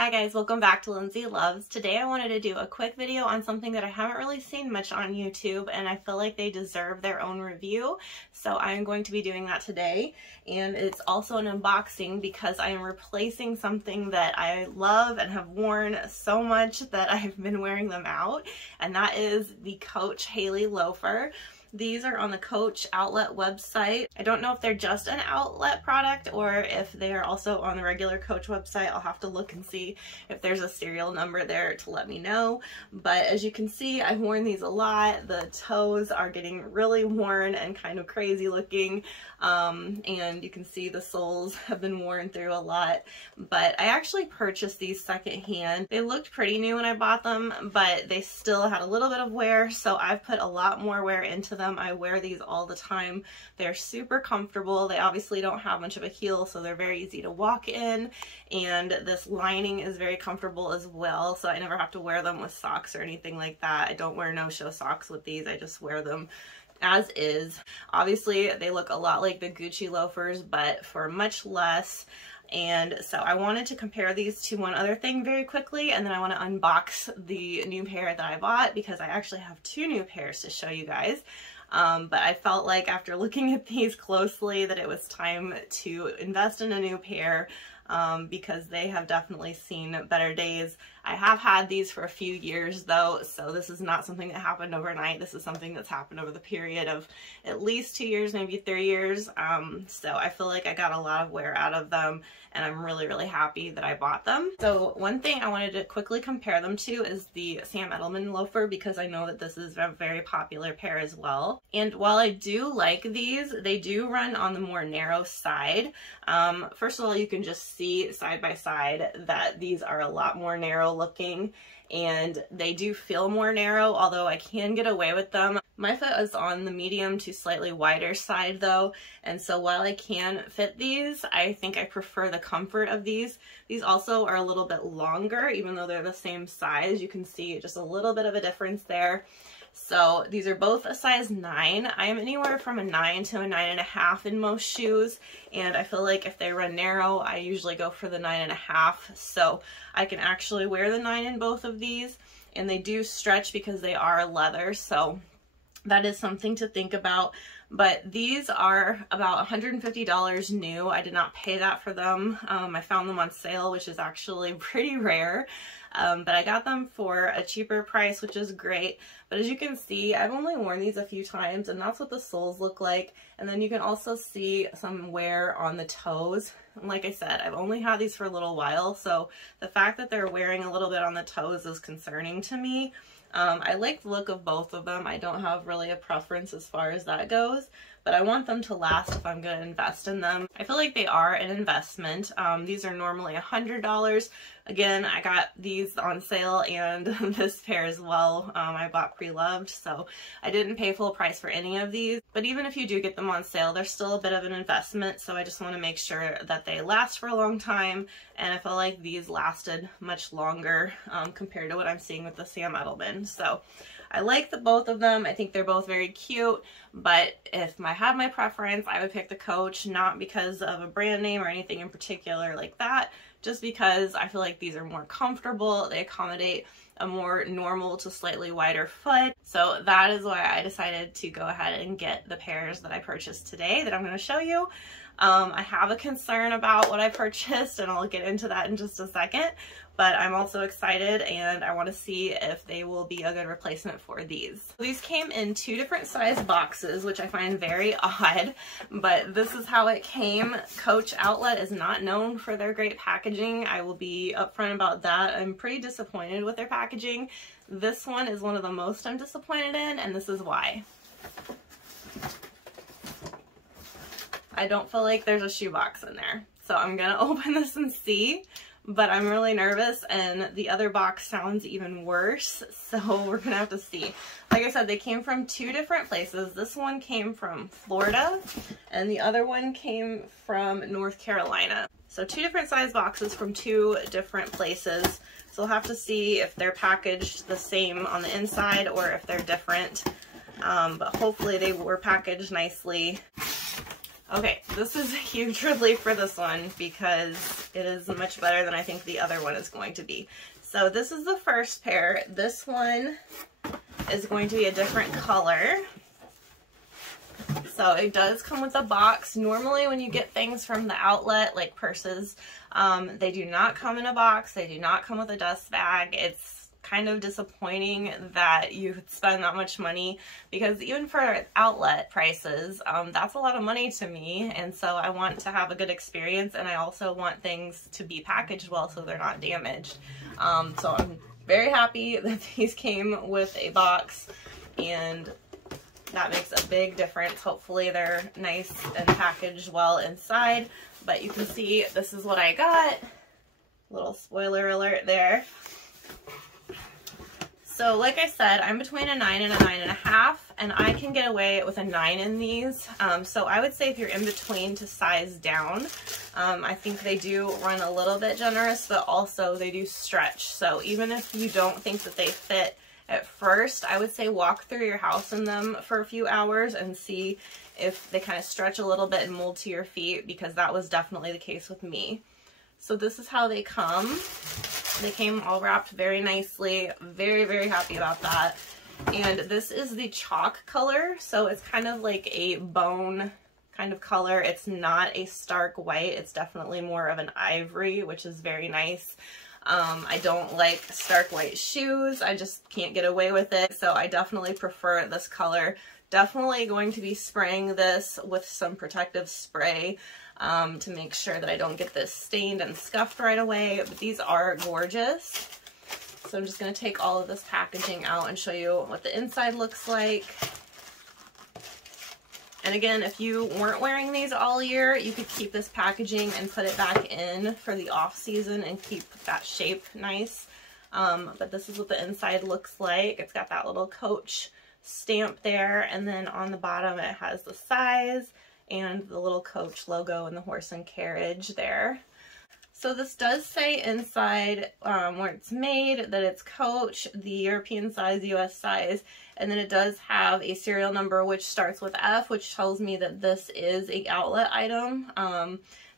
Hi guys, welcome back to Lindsey Loves. Today I wanted to do a quick video on something that I haven't really seen much on YouTube and I feel like they deserve their own review. So I'm going to be doing that today, and it's also an unboxing because I am replacing something that I love and have worn so much that I've been wearing them out, and that is the Coach Haley Loafer. These are on the Coach outlet website. I don't know if they're just an outlet product or if they are also on the regular Coach website. I'll have to look and see if there's a serial number there to let me know. But as you can see, I've worn these a lot. The toes are getting really worn and kind of crazy looking. And you can see the soles have been worn through a lot. But I actually purchased these secondhand. They looked pretty new when I bought them, but they still had a little bit of wear, so I've put a lot more wear into them. I wear these all the time. They're super comfortable. They obviously don't have much of a heel, so they're very easy to walk in, and this lining is very comfortable as well, so I never have to wear them with socks or anything like that. I don't wear no-show socks with these. I just wear them as is. Obviously, they look a lot like the Gucci loafers, but for much less. And so I wanted to compare these to one other thing very quickly, and then I want to unbox the new pair that I bought because I actually have two new pairs to show you guys. But I felt like after looking at these closely that it was time to invest in a new pair because they have definitely seen better days. I have had these for a few years though, so this is not something that happened overnight. This is something that's happened over the period of at least 2 years, maybe 3 years. So I feel like I got a lot of wear out of them, and I'm really happy that I bought them. So one thing I wanted to quickly compare them to is the Sam Edelman loafer, because I know that this is a very popular pair as well. And while I do like these, they do run on the more narrow side. First of all, you can just see side by side that these are a lot more narrow looking, and they do feel more narrow, although I can get away with them. My foot is on the medium to slightly wider side though, and so while I can fit these, I think I prefer the comfort of these. These also are a little bit longer, even though they're the same size. You can see just a little bit of a difference there. So these are both a size 9. I am anywhere from a 9 to a 9.5 in most shoes, and I feel like if they run narrow, I usually go for the 9.5. So I can actually wear the 9 in both of these, and they do stretch because they are leather, so that is something to think about. But these are about $150 new. I did not pay that for them. I found them on sale, which is actually pretty rare. But I got them for a cheaper price, which is great. But as you can see, I've only worn these a few times, and that's what the soles look like. And then you can also see some wear on the toes. And like I said, I've only had these for a little while, so the fact that they're wearing a little bit on the toes is concerning to me. I like the look of both of them. I don't have really a preference as far as that goes, but I want them to last if I'm going to invest in them. I feel like they are an investment. These are normally $100. Again, I got these on sale and this pair as well. I bought pre-loved, so I didn't pay full price for any of these. But even if you do get them on sale, they're still a bit of an investment, so I just want to make sure that they last for a long time, and I feel like these lasted much longer compared to what I'm seeing with the Sam Edelman. So I like both of them. I think they're both very cute, but if I had my preference, I would pick the Coach, not because of a brand name or anything in particular like that, just because I feel like these are more comfortable. They accommodate a more normal to slightly wider foot. So that is why I decided to go ahead and get the pairs that I purchased today that I'm going to show you. I have a concern about what I purchased, and I'll get into that in just a second, but I'm also excited and I want to see if they will be a good replacement for these. These came in 2 different size boxes, which I find very odd, but this is how it came. Coach outlet is not known for their great packaging. I will be upfront about that. I'm pretty disappointed with their packaging. This one is one of the most I'm disappointed in, and this is why. I don't feel like there's a shoebox in there. So I'm gonna open this and see, but I'm really nervous, and the other box sounds even worse, so we're gonna have to see. Like I said, they came from 2 different places. This one came from Florida, and the other one came from North Carolina. So 2 different size boxes from 2 different places. So we'll have to see if they're packaged the same on the inside or if they're different. But hopefully they were packaged nicely. Okay, this is a huge relief for this one because it is much better than I think the other one is going to be. So this is the first pair. This one is going to be a different color. So it does come with a box. Normally when you get things from the outlet, like purses, they do not come in a box. They do not come with a dust bag. It's kind of disappointing that you would spend that much money, because even for outlet prices, that's a lot of money to me, and so I want to have a good experience, and I also want things to be packaged well so they're not damaged. So I'm very happy that these came with a box, and that makes a big difference. Hopefully they're nice and packaged well inside, but you can see this is what I got. Little spoiler alert there. So like I said, I'm between a 9 and a 9.5, and I can get away with a 9 in these. So I would say if you're in between to size down, I think they do run a little bit generous, but also they do stretch. So even if you don't think that they fit at first, I would say walk through your house in them for a few hours and see if they kind of stretch a little bit and mold to your feet, because that was definitely the case with me. So this is how they come. They came all wrapped very nicely. Very, very happy about that. And this is the chalk color. So it's kind of like a bone kind of color. It's not a stark white. It's definitely more of an ivory, which is very nice. I don't like stark white shoes. I just can't get away with it. So I definitely prefer this color. Definitely going to be spraying this with some protective spray to make sure that I don't get this stained and scuffed right away. But these are gorgeous. So I'm just going to take all of this packaging out and show you what the inside looks like. And again, if you weren't wearing these all year, you could keep this packaging and put it back in for the off season and keep that shape nice. But this is what the inside looks like. It's got that little Coach stamp there, and then on the bottom it has the size and the little Coach logo and the horse and carriage there. So this does say inside where it's made that it's Coach, the European size, US size, and then it does have a serial number which starts with F, which tells me that this is an outlet item.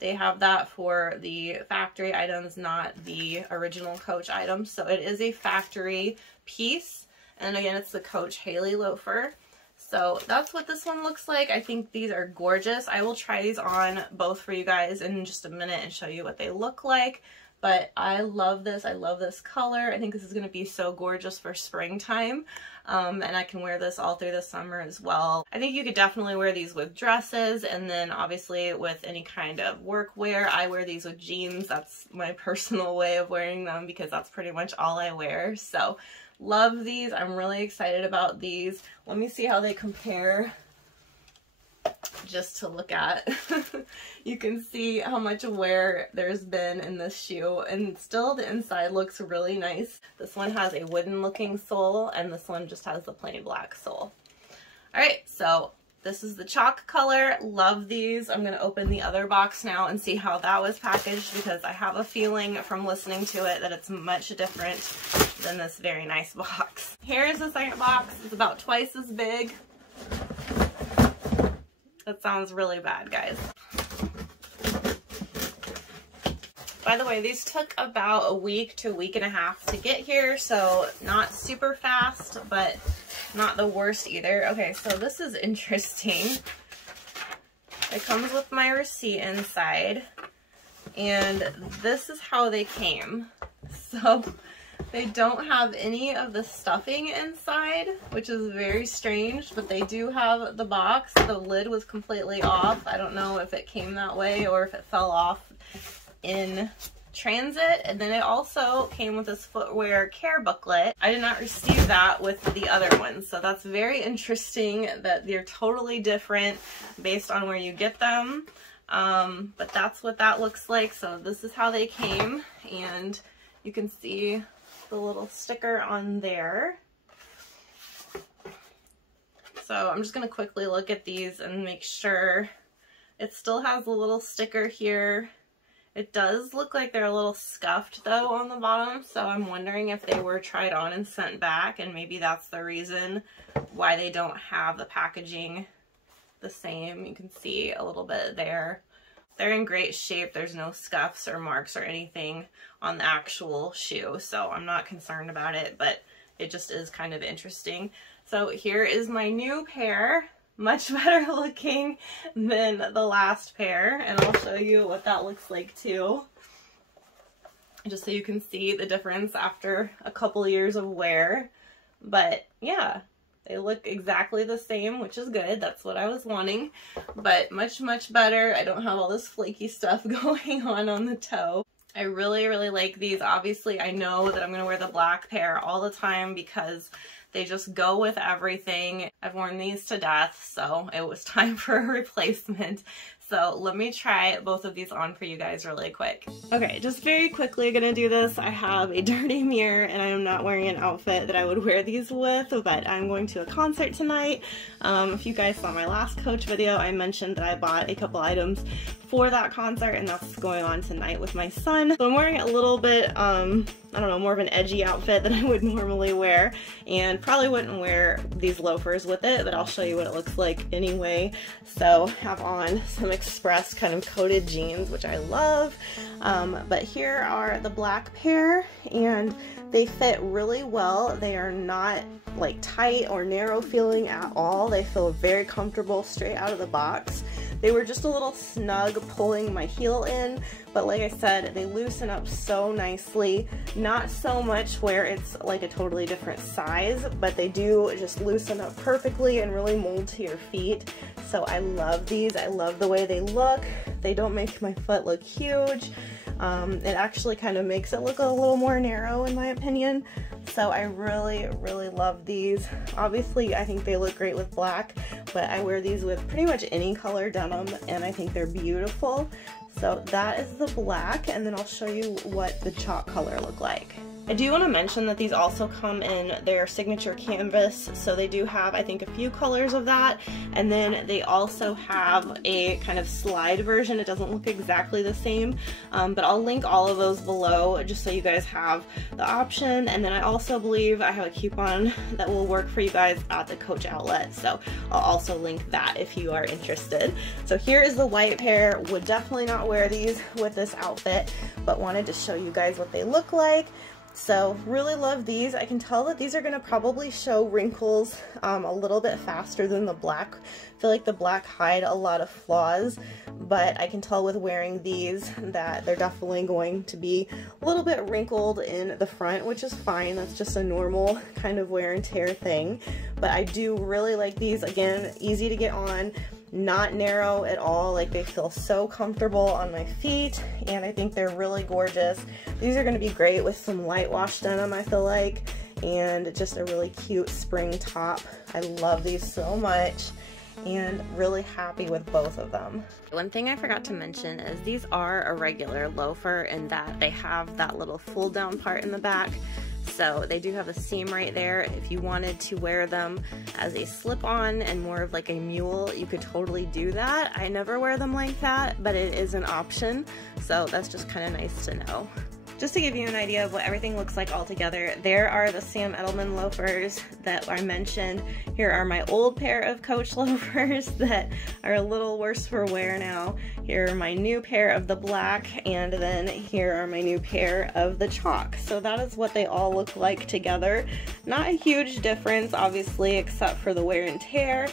They have that for the factory items, not the original Coach items. So it is a factory piece. And again, it's the Coach Haley Loafer. So that's what this one looks like. I think these are gorgeous. I will try these on both for you guys in just a minute and show you what they look like. But I love this. I love this color. I think this is going to be so gorgeous for springtime. And I can wear this all through the summer as well. I think you could definitely wear these with dresses, and then obviously with any kind of work wear. I wear these with jeans. That's my personal way of wearing them because that's pretty much all I wear. So love these. I'm really excited about these. Let me see how they compare just to look at. You can see how much wear there's been in this shoe, and still the inside looks really nice. This one has a wooden looking sole, and this one just has the plain black sole. Alright, so this is the chalk color. Love these. I'm going to open the other box now and see how that was packaged, because I have a feeling from listening to it that it's much different than this very nice box. Here's the second box. It's about twice as big. That sounds really bad, guys. By the way, these took about a week to a week and a half to get here, so not super fast, but not the worst either. Okay, so this is interesting. It comes with my receipt inside, and this is how they came. So they don't have any of the stuffing inside, which is very strange, but they do have the box. The lid was completely off. I don't know if it came that way or if it fell off in transit. And then it also came with this footwear care booklet. I did not receive that with the other ones, so that's very interesting that they're totally different based on where you get them. But that's what that looks like. So this is how they came, and you can see the little sticker on there. So I'm just going to quickly look at these and make sure. It still has the little sticker here. It does look like they're a little scuffed though on the bottom, so I'm wondering if they were tried on and sent back, and maybe that's the reason why they don't have the packaging the same. You can see a little bit there. They're in great shape. There's no scuffs or marks or anything on the actual shoe, so I'm not concerned about it, but it just is kind of interesting. So here is my new pair, much better looking than the last pair, and I'll show you what that looks like too, just so you can see the difference after a couple years of wear. But yeah, they look exactly the same, which is good. That's what I was wanting, but much, much better. I don't have all this flaky stuff going on the toe. I really, really like these. Obviously, I know that I'm going to wear the black pair all the time because they just go with everything. I've worn these to death, so it was time for a replacement. So let me try both of these on for you guys really quick. Okay, just very quickly gonna do this. I have a dirty mirror and I am not wearing an outfit that I would wear these with, but I'm going to a concert tonight. If you guys saw my last Coach video, I mentioned that I bought a couple items for that concert, and that's going on tonight with my son. So I'm wearing a little bit, I don't know, more of an edgy outfit than I would normally wear, and probably wouldn't wear these loafers with it, but I'll show you what it looks like anyway. So have on some express kind of coated jeans, which I love, but here are the black pair, and they fit really well. They are not like tight or narrow feeling at all. They feel very comfortable straight out of the box. They were just a little snug pulling my heel in, but like I said, they loosen up so nicely. Not so much where it's like a totally different size, but they do just loosen up perfectly and really mold to your feet. So I love these. I love the way they look. They don't make my foot look huge. It actually kind of makes it look a little more narrow in my opinion. So I really, really love these. Obviously, I think they look great with black, but I wear these with pretty much any color denim, and I think they're beautiful. So that is the black, and then I'll show you what the chalk color look like. I do want to mention that these also come in their signature canvas, so they do have, I think, a few colors of that, and then they also have a kind of slide version. It doesn't look exactly the same, but I'll link all of those below just so you guys have the option. And then I also believe I have a coupon that will work for you guys at the Coach outlet, so I'll also link that if you are interested. So here is the white pair. Would definitely not wear these with this outfit, but wanted to show you guys what they look like. So really love these. I can tell that these are going to probably show wrinkles a little bit faster than the black. I feel like the black hide a lot of flaws, but I can tell with wearing these that they're definitely going to be a little bit wrinkled in the front, which is fine. That's just a normal kind of wear and tear thing. But I do really like these. Again, easy to get on. Not narrow at all. Like, they feel so comfortable on my feet, and I think they're really gorgeous. These are going to be great with some light wash denim, I feel like, and just a really cute spring top. I love these so much and really happy with both of them. One thing I forgot to mention is these are a regular loafer in that they have that little fold down part in the back. So they do have a seam right there. If you wanted to wear them as a slip-on and more of like a mule, you could totally do that. I never wear them like that, but it is an option. So that's just kind of nice to know. Just to give you an idea of what everything looks like all together, there are the Sam Edelman loafers that I mentioned. Here are my old pair of Coach loafers that are a little worse for wear now. Here are my new pair of the black, and then here are my new pair of the chalk. So that is what they all look like together. Not a huge difference, obviously, except for the wear and tear.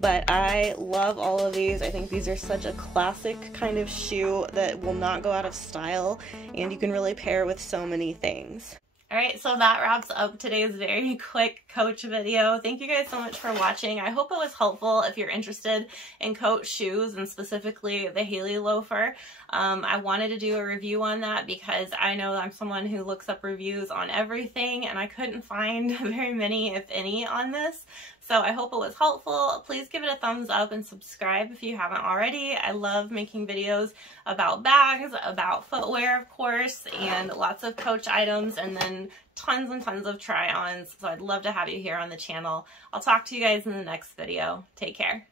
But I love all of these. I think these are such a classic kind of shoe that will not go out of style, and you can really pair with so many things. Alright, so that wraps up today's very quick Coach video. Thank you guys so much for watching. I hope it was helpful if you're interested in Coach shoes, and specifically the Haley loafer. I wanted to do a review on that because I know I'm someone who looks up reviews on everything, and I couldn't find very many, if any, on this. So I hope it was helpful. Please give it a thumbs up and subscribe if you haven't already. I love making videos about bags, about footwear, of course, and lots of Coach items, and then tons and tons of try-ons. So I'd love to have you here on the channel. I'll talk to you guys in the next video. Take care.